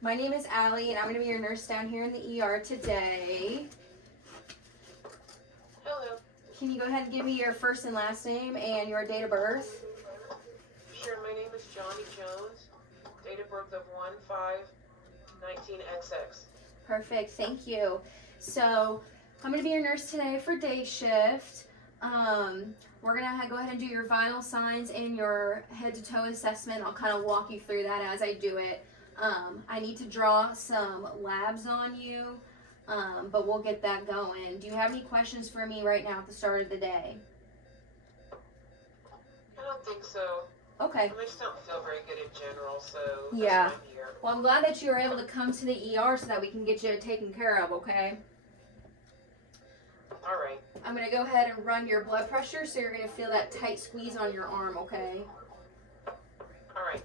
My name is Allie, and I'm going to be your nurse down here in the ER today. Hello. Can you go ahead and give me your first and last name and your date of birth? Sure, my name is Johnny Jones. Date of birth of 1/5/19XX. Perfect, thank you. So, I'm going to be your nurse today for day shift. We're going to go ahead and do your vital signs and your head to toe assessment. I'll kind of walk you through that as I do it. I need to draw some labs on you, but we'll get that going. Do you have any questions for me right now at the start of the day? I don't think so. Okay. I just don't feel very good in general, so Yeah. that's why I'm here. Well, I'm glad that you were able to come to the ER so that we can get you taken care of, okay? All right. I'm going to go ahead and run your blood pressure, so you're going to feel that tight squeeze on your arm, okay? All right.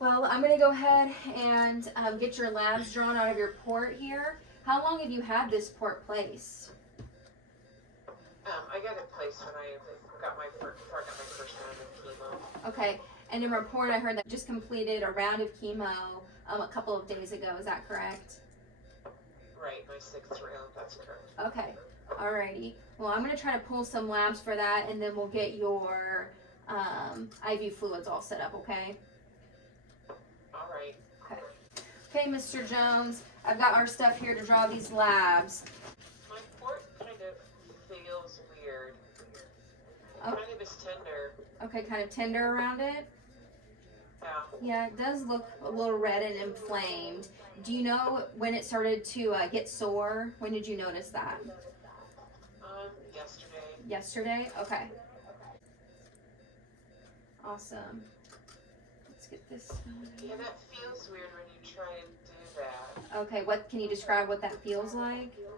Well, I'm going to go ahead and get your labs drawn out of your port here. How long have you had this port placed? I got it placed when I got my first round of chemo. Okay, and in report I heard that you just completed a round of chemo a couple of days ago. Is that correct? Right, my 6th round. That's correct. Okay, alrighty. Well, I'm going to try to pull some labs for that, and then we'll get your IV fluids all set up, okay? All right. Okay, Mr. Jones, I've got our stuff here to draw these labs. My port kind of feels weird. Oh. Kind of is tender. Okay, kind of tender around it? Yeah. Yeah, it does look a little red and inflamed. Do you know when it started to get sore? When did you notice that? Yesterday. Yesterday? Okay. Awesome. Let's get this. Yeah, that feels weird when you try and do that. Okay, what can you describe what that feels like? It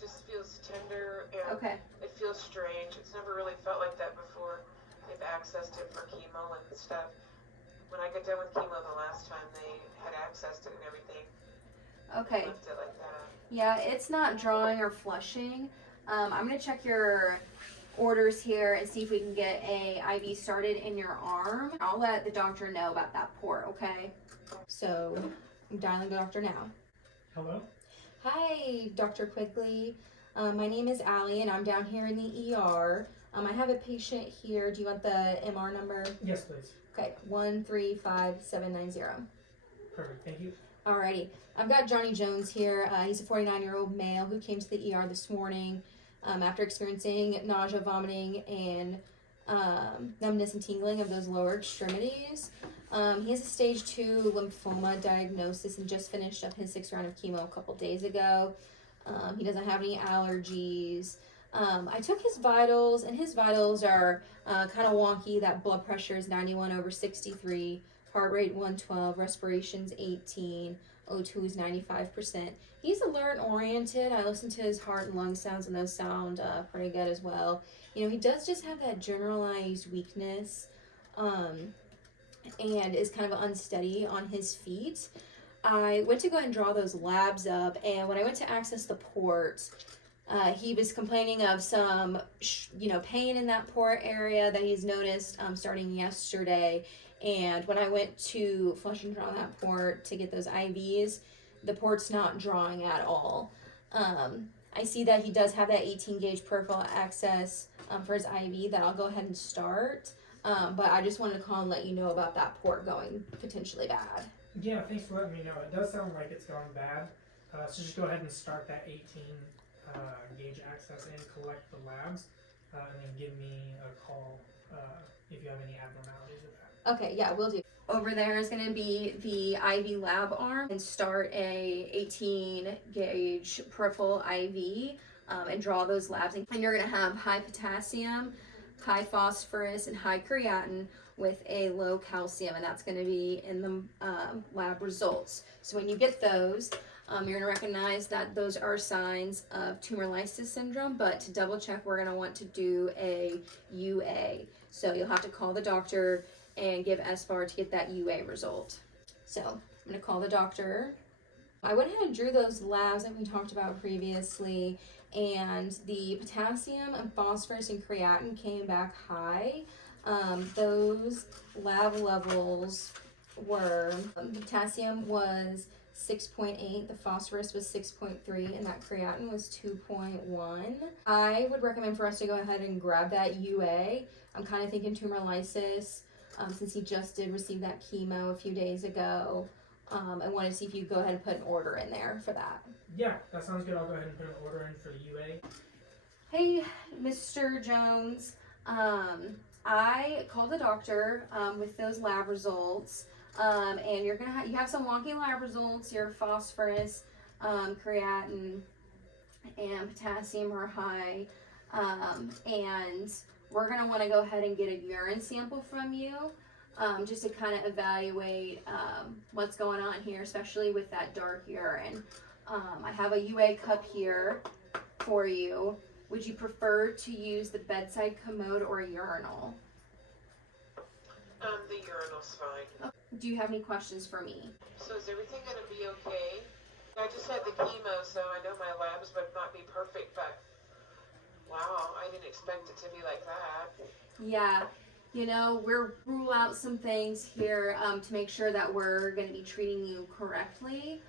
just feels tender and Okay. it feels strange. It's never really felt like that before. They've accessed it for chemo and stuff. When I got done with chemo the last time, they had accessed it and everything. Okay. Left it like that. Yeah, it's not drawing or flushing. I'm going to check your orders here and see if we can get a IV started in your arm. I'll let the doctor know about that port, okay? So, I'm dialing the doctor now. Hello? Hi, Dr. Quigley. My name is Allie, and I'm down here in the ER. I have a patient here. Do you want the MR number? Yes, please. Okay, 135790. Perfect, thank you. Alrighty, I've got Johnny Jones here. He's a 49-year-old male who came to the ER this morning after experiencing nausea, vomiting, and numbness and tingling of those lower extremities. He has a stage 2 lymphoma diagnosis and just finished up his 6th round of chemo a couple days ago. He doesn't have any allergies. I took his vitals, and his vitals are kind of wonky. That blood pressure is 91/63, heart rate 112, respiration's 18, O2 is 95%. He's alert and oriented. I listened to his heart and lung sounds, and those sound pretty good as well. You know, he does just have that generalized weakness and is kind of unsteady on his feet. I went to go ahead and draw those labs up, and when I went to access the port, he was complaining of some, pain in that port area that he's noticed starting yesterday. And when I went to flush and draw that port to get those IVs, the port's not drawing at all. I see that he does have that 18 gauge peripheral access for his IV that I'll go ahead and start. But I just wanted to call and let you know about that port going potentially bad. Yeah, thanks for letting me know. It does sound like it's going bad. So just go ahead and start that 18 gauge access and collect the labs, and then give me a call if you have any abnormalities with that. Okay, yeah, we'll do. Over there is going to be the IV lab arm, and start a 18 gauge peripheral IV and draw those labs. And you're going to have high potassium, high phosphorus, and high creatinine. with a low calcium, and that's going to be in the lab results. So when you get those, you're going to recognize that those are signs of tumor lysis syndrome, but to double check, we're going to want to do a UA. So you'll have to call the doctor and give SBAR to get that UA result. So I'm going to call the doctor. I went ahead and drew those labs that we talked about previously, and the potassium and phosphorus and creatinine came back high. Those lab levels were, potassium was 6.8, the phosphorus was 6.3, and that creatinine was 2.1. I would recommend for us to go ahead and grab that UA. I'm kind of thinking tumor lysis, since he just did receive that chemo a few days ago. I wanted to see if you could go ahead and put an order in there for that. Yeah, that sounds good. I'll go ahead and put an order in for the UA. Hey, Mr. Jones. I called the doctor with those lab results, and you're gonna you have some wonky lab results. Your phosphorus, creatinine, and potassium are high, and we're gonna want to go ahead and get a urine sample from you. Just to kind of evaluate what's going on here, especially with that dark urine. I have a UA cup here for you. Would you prefer to use the bedside commode or a urinal? The urinal's fine. Do you have any questions for me? So is everything gonna be okay? I just had the chemo, so I know my labs would not be perfect, but wow, I didn't expect it to be like that. Yeah, you know, we're rule out some things here to make sure that we're going to be treating you correctly.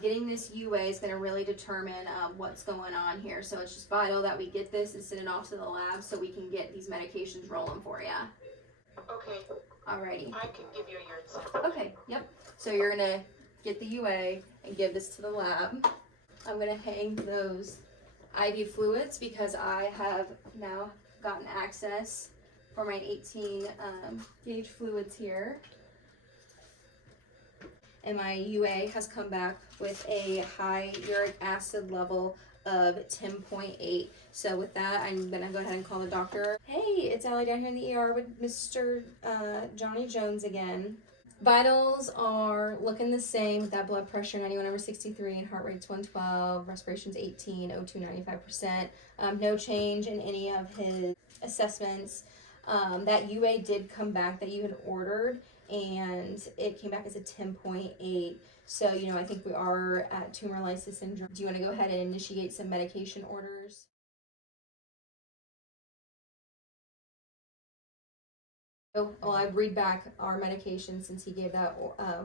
Getting this UA is going to really determine what's going on here. So it's just vital that we get this and send it off to the lab so we can get these medications rolling for you. Okay. Alrighty. I can give you a urine sample. Okay, yep. So you're going to get the UA and give this to the lab. I'm going to hang those IV fluids because I have now gotten access for my 18 gauge fluids here. And my UA has come back with a high uric acid level of 10.8. So with that, I'm gonna go ahead and call the doctor. Hey, it's Allie down here in the ER with Mr. Johnny Jones again. Vitals are looking the same with that blood pressure 91/63 and heart rate's 112, respiration's 18, O2 95%. No change in any of his assessments. That UA did come back that you had ordered, and it came back as a 10.8. So, you know, I think we are at tumor lysis syndrome. Do you want to go ahead and initiate some medication orders? Well, I read back our medication since he gave that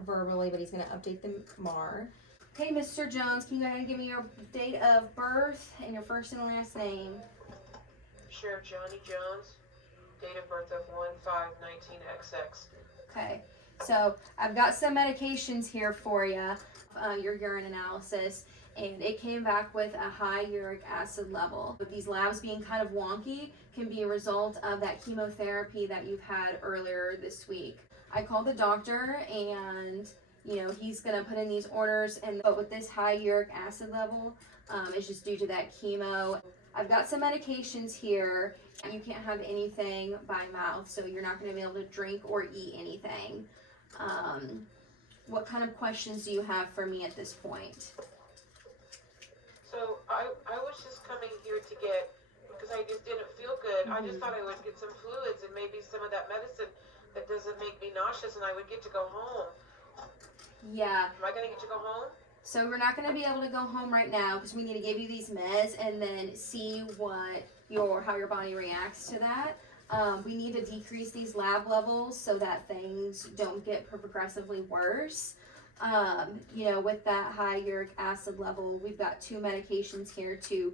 verbally, but he's going to update them tomorrow. Hey, Mr. Jones, can you go ahead and give me your date of birth and your first and last name? Sure, Johnny Jones. Date of birth of 1/5/19XX. Okay, so I've got some medications here for you, your urine analysis, and it came back with a high uric acid level. With these labs being kind of wonky can be a result of that chemotherapy that you've had earlier this week. I called the doctor and he's gonna put in these orders, but with this high uric acid level, it's just due to that chemo. I've got some medications here. You can't have anything by mouth, so you're not going to be able to drink or eat anything. What kind of questions do you have for me at this point? So I was just coming here to get, because I just didn't feel good. I just thought I would get some fluids and maybe some of that medicine that doesn't make me nauseous, and I would get to go home. Yeah. Am I going to get to go home? So we're not going to be able to go home right now because we need to give you these meds and then see how your body reacts to that. We need to decrease these lab levels so that things don't get progressively worse. With that high uric acid level, we've got 2 medications here to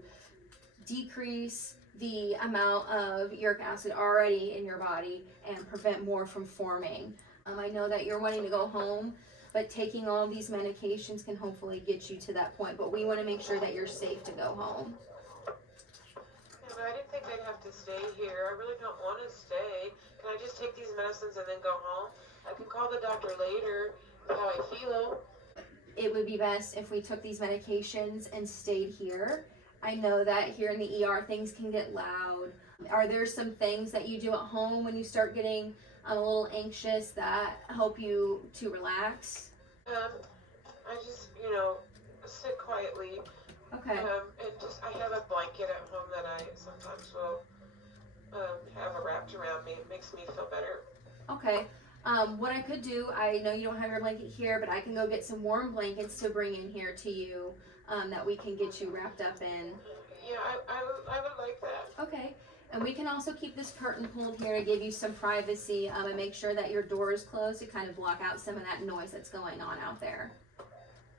decrease the amount of uric acid already in your body and prevent more from forming. I know that you're wanting to go home, but taking all these medications can hopefully get you to that point. But we want to make sure that you're safe to go home. Yeah, but I didn't think I'd have to stay here. I really don't want to stay. Can I just take these medicines and then go home? I can call the doctor later how I feel. It would be best if we took these medications and stayed here. I know that here in the ER things can get loud. Are there some things that you do at home when you start getting a little anxious that help you to relax? I just, sit quietly. Okay. And just, I have a blanket at home that I sometimes will have wrapped around me. It makes me feel better. Okay. What I could do, I know you don't have your blanket here, but I can go get some warm blankets to bring in here to you that we can get you wrapped up in. Yeah, I would like that. Okay. And we can also keep this curtain pulled here to give you some privacy and make sure that your door is closed to kind of block out some of that noise that's going on out there.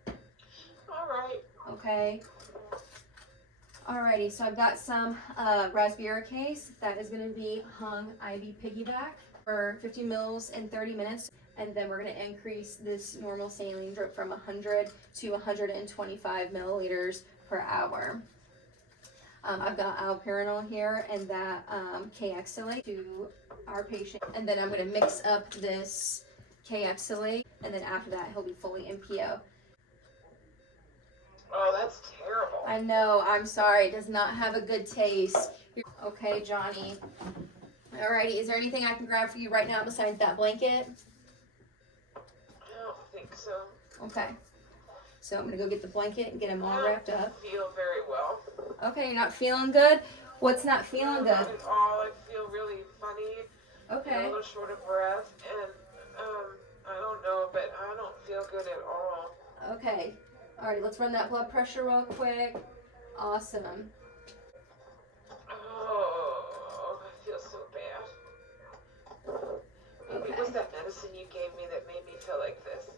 All right. Okay. Alrighty, so I've got some raspberry case that is going to be hung IV piggyback for 50 mils in 30 minutes. And then we're going to increase this normal saline drip from 100 to 125 milliliters per hour. I've got allopurinol here and that K-Exilate to our patient. And then I'm going to mix up this K-Exilate, and then after that he'll be fully NPO. Oh, that's terrible. I know, I'm sorry, it does not have a good taste. Okay, Johnny. Alrighty, is there anything I can grab for you right now besides that blanket? I don't think so. Okay. So I'm gonna go get the blanket and get him all wrapped up. I don't feel very well. Okay, you're not feeling good? What's not feeling good? Not at all. I feel really funny. Okay. I'm a little short of breath, and I don't know, but I don't feel good at all. Okay. Alright, let's run that blood pressure real quick. Awesome. Oh, I feel so bad. Maybe it was that medicine you gave me that made me feel like this.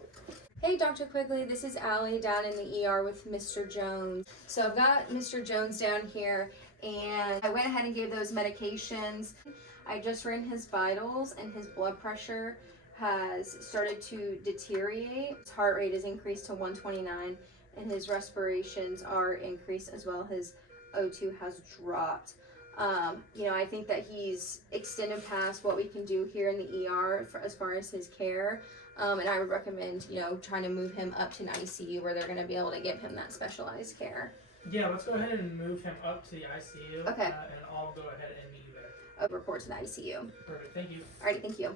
Hey, Dr. Quigley, this is Allie down in the ER with Mr. Jones. So I've got Mr. Jones down here, and I went ahead and gave those medications. I just ran his vitals, and his blood pressure has started to deteriorate. His heart rate is increased to 129, and his respirations are increased as well. His O2 has dropped. I think that he's extended past what we can do here in the ER as far as his care. And I would recommend, trying to move him up to an ICU where they're going to be able to give him that specialized care. Yeah, let's go ahead and move him up to the ICU. Okay. And I'll go ahead and meet you there. I'll report to the ICU. Perfect. Thank you. Alrighty, thank you.